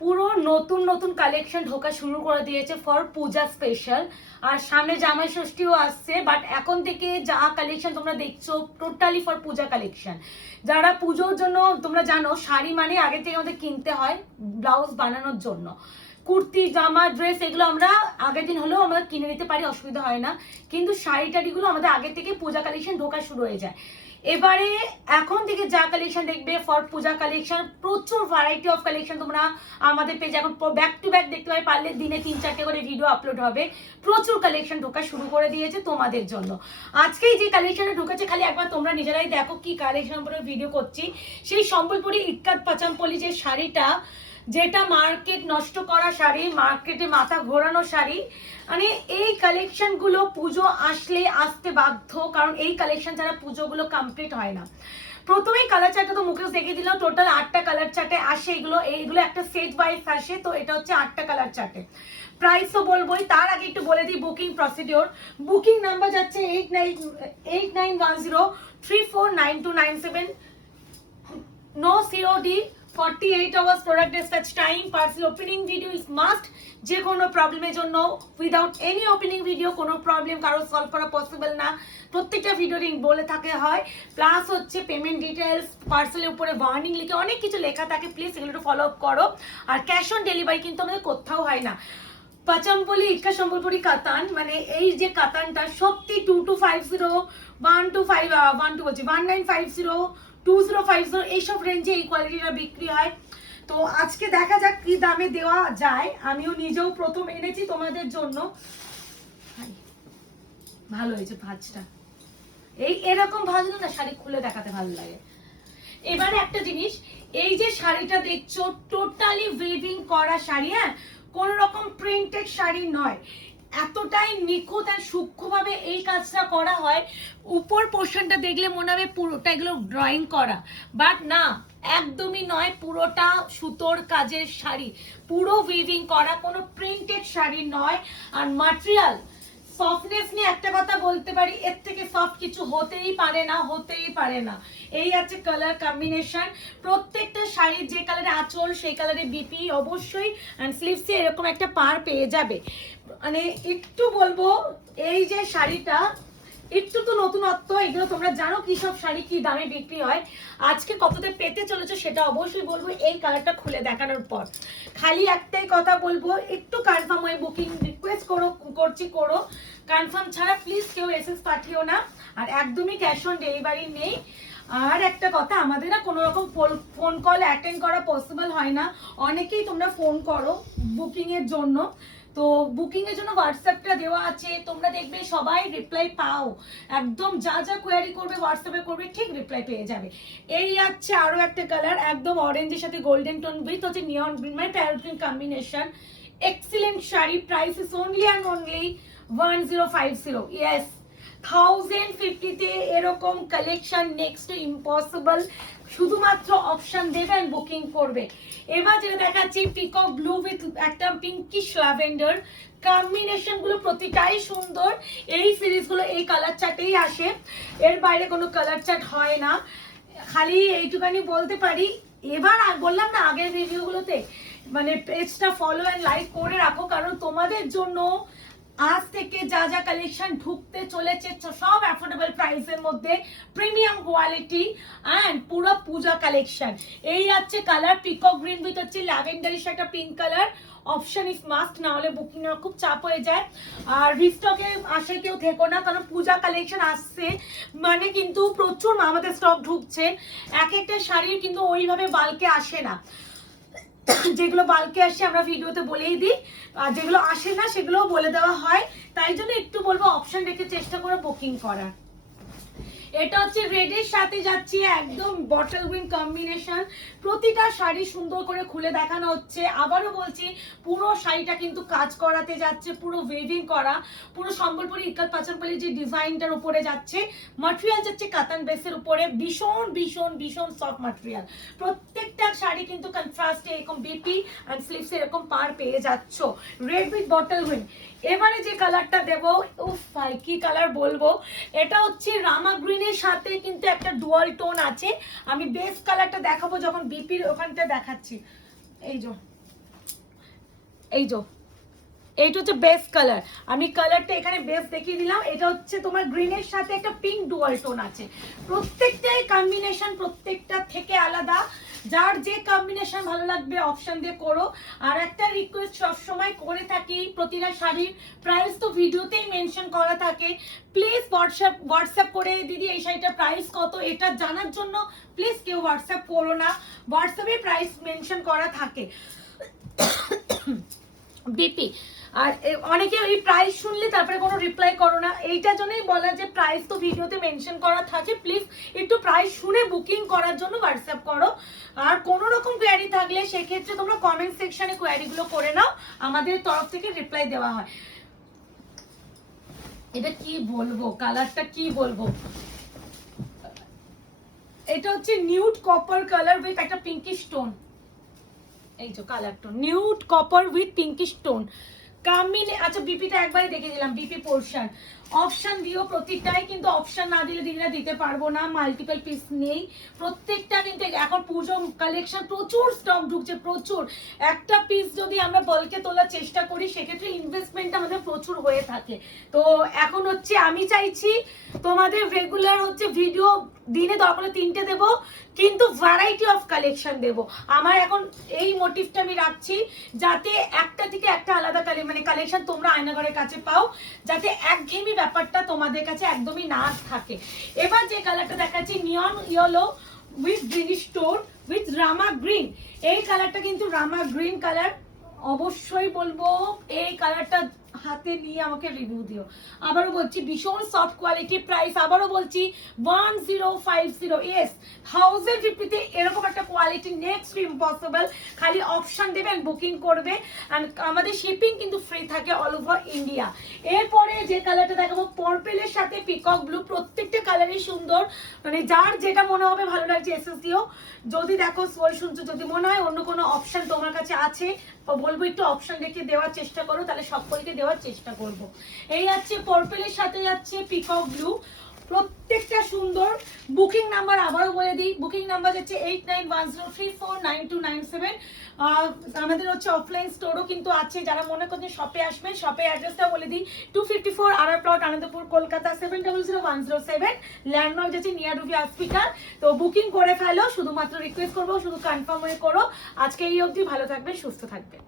পুরো নতুন নতুন কালেকশন ঢোকা শুরু করে দিয়েছে ফর পূজা স্পেশাল। আর সামনে জামাই ষষ্ঠীও আসছে, বাট এখন থেকে যা কালেকশন তোমরা দেখছো টোটালি ফর পূজা কালেকশন। যারা পুজোর জন্য, তোমরা জানো শাড়ি মানে আগে থেকে আমাদের কিনতে হয় ব্লাউজ বানানোর জন্য, কুর্তি জামা ড্রেস এগুলো আমরা আগের দিন হলেও আমরা কিনে নিতে পারি, অসুবিধা হয় না। কিন্তু শাড়ি টাড়িগুলো আমাদের আগে থেকে পূজা কালেকশন ঢোকা শুরু হয়ে যায়। এবারে এখন থেকে যা কালেকশন দেখবে ফর পূজা কালেকশন, প্রচুর ভ্যারাইটি অফ কালেকশন তোমরা আমাদের পেজে এখন ব্যাক টু ব্যাক দেখতে পাই, পারলে দিনে 3-4টে করে ভিডিও আপলোড হবে। প্রচুর কালেকশন ঢোকা শুরু করে দিয়েছে তোমাদের জন্য। আজকেই যে কালেকশনে ঢুকেছে খালি একবার তোমরা নিজেরাই দেখো কি কালেকশন উপরে ভিডিও করছি। সেই সম্বলপুরি ইটকাত পাচামপল্লি যে শাড়িটা, যেটা মার্কেট নষ্ট করা শাড়ি, মার্কেটে মাথা ঘোরানো শাড়ি, মানে এই কালেকশন গুলো পুজো আসলে আসতে বাধ্য, কারণ এই কালেকশন ছাড়া পুজোগুলো কমপ্লিট হয় না। প্রথমেই কালার চার্টটা তো মুখে দেখে দিলাম, টোটাল 8টা কালার চার্টে আসে এইগুলো একটা সেট ওয়াইজ আসে, তো এটা হচ্ছে 8টা কালার চার্টে। প্রাইসও বলবোই, তার আগে একটু বলে দিই বুকিং প্রসিডিওর। বুকিং নাম্বার যাচ্ছে 8910349297। No COD, 48 hours product dispatch time, parcel opening video is must। যে কোনো প্রবলেমের জন্য উইদাউট এনি ওপেনিং ভিডিও কোনো প্রবলেম কারো সলভ করা পসিবল না, প্রত্যেকটা ভিডিও বলে থাকে হয়। প্লাস হচ্ছে পেমেন্ট ডিটেলস, পার্সেলের উপরে ওয়ার্নিং লিখে অনেক কিছু লেখা থাকে, প্লিজ এগুলো একটু ফলো আপ করো। আর ক্যাশ অন ডেলিভারি কিন্তু আমাদের কোথাও হয় না। পাচামপল্লি ইটকা সম্বলপুরি কাতান, মানে এই যে কাতানটা সত্যি 2250 12 বলছি 1950 2050 এইসব রেঞ্জে এই কোয়ালিটিটা বিক্রি হয়। তো আজকে দেখা যাক কি দামে দেওয়া যায়। আমিও নিজেও প্রথম এনেছি তোমাদের জন্য। ভালো হয়েছে ভাঁজটা, এরকম ভাজলে না শাড়ি খুলে দেখাতে ভালো লাগে। এবারে একটা জিনিস, এই যে শাড়িটা দেখছো টোটালি উইভিং করা শাড়ি, হ্যাঁ, কোন রকম প্রিন্টেড শাড়ি নয়। এতটাই নিখুঁত আর সূক্ষ্মভাবে এই কাজটা করা হয়, উপর পোর্শনটা দেখলে মনে হবে পুরোটা এগুলো ড্রয়িং করা, বাট না, একদমই নয়। পুরোটা সুতোর কাজের শাড়ি, পুরো উইভিং করা, কোনো প্রিন্টেড শাড়ি নয়। আর ম্যাটেরিয়াল সফটনেস নিয়ে একটা কথা বলতে পারি, এর থেকে সফট কিছু হতেই পারে না, হতেই পারে না। এই আছে কালার কম্বিনেশন, প্রত্যেকটা শাড়ির যে কালারে আঁচল সেই কালারে বিপি অবশ্যই, এন্ড স্লিভসে এরকম একটা পার পেয়ে যাবে। মানে একটু বলবো, এই যে শাড়িটা একটু তো নতুনত্ব, এগুলো তোমরা জানো কি সব শাড়ি কি দামে বিক্রি হয়। আজকে কততে পেতে চলেছে সেটা অবশ্যই বলবো এই কালারটা খুলে দেখানোর পর। খালি একটাই কথা বলবো, একটু কনফার্ম হয়ে বুকিং রিকোয়েস্ট করো। কনফার্ম ছাড়া প্লিজ কেউ এসএস পাঠিও না। আর একদমই ক্যাশ অন ডেলিভারি নেই। আর একটা কথা, আমাদের না কোনো রকম ফোন কল অ্যাটেন্ড করা পসিবল হয় না। অনেকেই তোমরা ফোন করো বুকিং এর জন্য, তো বুকিং এর জন্য হোয়াটসঅ্যাপটা দেওয়া আছে, তোমরা দেখবে সবাই রিপ্লাই পাও। একদম যা যা কোয়ারি করবে হোয়াটসঅ্যাপে করবে, ঠিক রিপ্লাই পেয়ে যাবে। এই আছে আরো একটা কালার, একদম অরেঞ্জের সাথে গোল্ডেন টোন উইথ হচ্ছে নিয়ন গ্রিন, মানে parrot green combination. Excellent sari, price is only and only 1050। Yes, 1050-তে এরকম কালেকশন নেক্সট টু ইম্পসিবল। শুধুমাত্র অপশন দেবেন, বুকিং করবে। এবার যেটা দেখাচ্ছি পিকক ব্লু উইথ একটা পিঙ্কিশ ল্যাভেন্ডার, কম্বিনেশন গুলো প্রতিটাই সুন্দর। এই সিরিজ গুলো এই কালার চার্টেই আসে, এর বাইরে কোনো কালার চার্ট হয় না। খালি এইটুখানি বলতে পারি, এবার বললাম না আগের ভিডিও গুলোতে, মানে পেজটা ফলো এন্ড লাইক করে রাখো, কারণ তোমাদের জন্য আজ থেকে যা যা কালেকশন ঢুকতে চলেছে সব অ্যাফোর্ডেবল প্রাইসের মধ্যে, প্রিমিয়াম কোয়ালিটি এন্ড পুরো পূজা কালেকশন। এই আছে কালার পিকক গ্রিন উইথ হচ্ছে ল্যাভেন্ডারিশ একটা pink colour. Option is must, না হলে বুকিং নেওয়া খুব চাপ হয়ে যায়। আর রিস্টকে আসে কেউ থেকো না, কারণ পূজা কালেকশন আসছে মানে কিন্তু প্রচুর আমাদের স্টক ঢুকছে। এক একটা শাড়ির কিন্তু ওইভাবে বাল্কে আসে না, যেগুলো বাল্কে আসে আমরা ভিডিওতে বলেই দিই, আর যেগুলো আসে না সেগুলোও বলে দেওয়া হয়। তাই জন্য একটু বলবো অপশন রেখে চেষ্টা করে বুকিং করার। এটা হচ্ছে রেডের সাথে যাচ্ছে একদম বটল গ্রিন কম্বিনেশন। প্রতিটা শাড়ি সুন্দর করে খুলে দেখানো হচ্ছে। আবারও বলছি, পুরো শাড়িটা কিন্তু কাজ করাতে যাচ্ছে, পুরো ওয়েভিং করা, পুরো সম্বলপুরি ইটকাত পাচামপল্লি যে ডিজাইনটার উপরে যাচ্ছে। ম্যাটেরিয়াল যাচ্ছে কাতান বেসের উপরে, ভীষণ ভীষণ ভীষণ সফট ম্যাটেরিয়াল। প্রত্যেকটা শাড়ি কিন্তু কন্ট্রাস্টে এরকম বিপি এন্ড স্লিভস এরকম পার পেয়ে যাচ্ছ, রেড উইথ বটল গ্রিন। এবারে যে কালারটা দেবো, উফ ভাই কি কালার বলবো, এটা হচ্ছে রামা গ্রিনের সাথে কিন্তু একটা ডুয়াল টোন আছে। আমি বেস কালারটা দেখাবো যখন বিপির ওখানটা দেখাচ্ছি। এই যে এই যে এইটা হচ্ছে বেস্ট কালার, আমি কালারটা এখানে বেস্ট দেখিয়ে দিলাম। এটা হচ্ছে তোমার গ্রিনের সাথে একটা পিঙ্ক ডুয়াল টোন আছে, প্রত্যেকটাই কম্বিনেশন প্রত্যেকটা থেকে আলাদা, যার যে কম্বিনেশন ভালো লাগবে অপশন দিয়ে করো। আর একটা রিকোয়েস্ট সবসময় করে থাকি, প্রতিটা শাড়ির প্রাইস তো ভিডিওতেই মেনশন করা থাকে, প্লিজ হোয়াটসঅ্যাপ করে দিদি এই শাড়িটার প্রাইস কত এটা জানার জন্য প্লিজ কেউ হোয়াটসঅ্যাপ করো না, হোয়াটসঅ্যাপে প্রাইস মেনশন করা থাকে বিপি। আর অনেকে এই প্রাইস শুনলে তারপরে কোনো রিপ্লাই করো না, এইটার জন্যই বলা যে প্রাইস তো ভিডিওতে মেনশন করা থাকে, প্লিজ একটু প্রাইস শুনে বুকিং করার জন্য হোয়াটসঅ্যাপ করো। আর কোনো রকম কোয়ারি থাকলে সেক্ষেত্রে তোমরা কমেন্ট সেকশনে কোয়ারিগুলো করে নাও, আমাদের তরফ থেকে রিপ্লাই দেওয়া হয়। এটা কি বলবো, কালারটা কি বলবো, এটা হচ্ছে নিউড কপার কালার উইথ একটা পিঙ্কিশ টোন, এই যে কালারটা nude copper with pinkish tone কামিনে। আচ্ছা বিপিটা একবারে দেখে দিলাম, বিপি পোর্শন অপশন দিও প্রত্যেকটাই, কিন্তু অপশন না দিলে দিদিরা দিতে পারবো না, মাল্টিপল পিস নেই প্রত্যেকটা, কিন্তু এখন পুজো কালেকশন প্রচুর স্টক ঢুকছে প্রচুর, একটা পিস যদি আমরা বলকে তোলার চেষ্টা করি সেক্ষেত্রে ইনভেস্টমেন্ট আমাদের প্রচুর হয়ে থাকে। তো এখন হচ্ছে আমি চাইছি তোমাদের রেগুলার হচ্ছে ভিডিও দিনে দরকার 3টে দেবো, কিন্তু ভ্যারাইটি অফ কালেকশন দেবো। আমার এখন এই মোটিভটা আমি রাখছি যাতে একটা থেকে একটা আলাদা কালেকশন তোমরা আয়নাঘরের কাছে পাও, যাতে একঘেয়েমি ব্যাপারটা তোমাদের কাছে একদমই না থাকে। এবার যে কালারটা দেখাচ্ছি neon yellow with greenish tone with রামা গ্রিন, এই কালারটা কিন্তু রামা গ্রিন কালার, অবশ্যই বলবো এই কালারটা হাতে নিয়ে আমাকে রিভিউ দিও। আবারও বলছি ভীষণ সফট কোয়ালিটি, প্রাইস আবারও বলছি 1050, ইয়েস 1050 এরকম একটা কোয়ালিটি নেক্সট ইম্পসিবল, খালি অপশন দেবেন বুকিং করবে, আর আমাদের শিপিং কিন্তু ফ্রি থাকে অল ওভার ইন্ডিয়া। এরপরে যে কালারটা দেখাবো পার্পেলের সাথে পিকক ব্লু, প্রত্যেকটা কালারই সুন্দর, যার যেটা মনে হবে ভালো লাগছে এসএসিও, যদি দেখো সোল শুনছো যদি মনে হয় অন্য কোনো অপশন তোমার কাছে আছে বলবো একটু অপশন রেখে দেওয়ার চেষ্টা করো, তাহলে সকলকে দেওয়ার চেষ্টা করব। এই যাচ্ছে পার্পেলের সাথে যাচ্ছে পিকক ব্লু, প্রত্যেকটা সুন্দর। বুকিং নাম্বার আবারও বলে দিই, বুকিং নাম্বার হচ্ছে 8910349297। আমাদের হচ্ছে অফলাইন স্টোরও কিন্তু আছে, যারা মনে করছেন শপে আসবেন, শপে অ্যাড্রেসটা বলে দিই 254 আরার প্লট আনন্দপুর কলকাতা 700107, ল্যান্ডমার্ক যাচ্ছে নিয়ার রুবি হসপিটাল। তো বুকিং করে ফেলো, শুধুমাত্র রিকোয়েস্ট করবো শুধু কনফার্ম হয়ে করো। আজকে এই অবধি, ভালো থাকবে সুস্থ থাকবে।